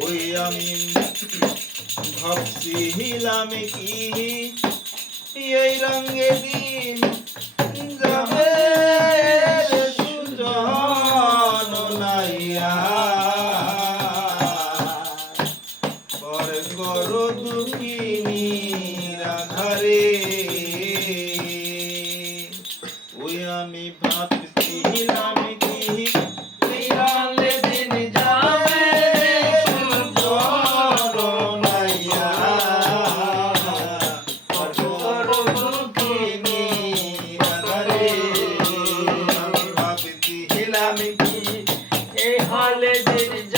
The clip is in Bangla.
ওই আমি ভাবছিলাম কি? এই রঙে দিন যাবে সুজন নাইয়া। পরে করো দুঃখিনী রাধারে। ওই আমি ভাবছিলাম Did, did, did,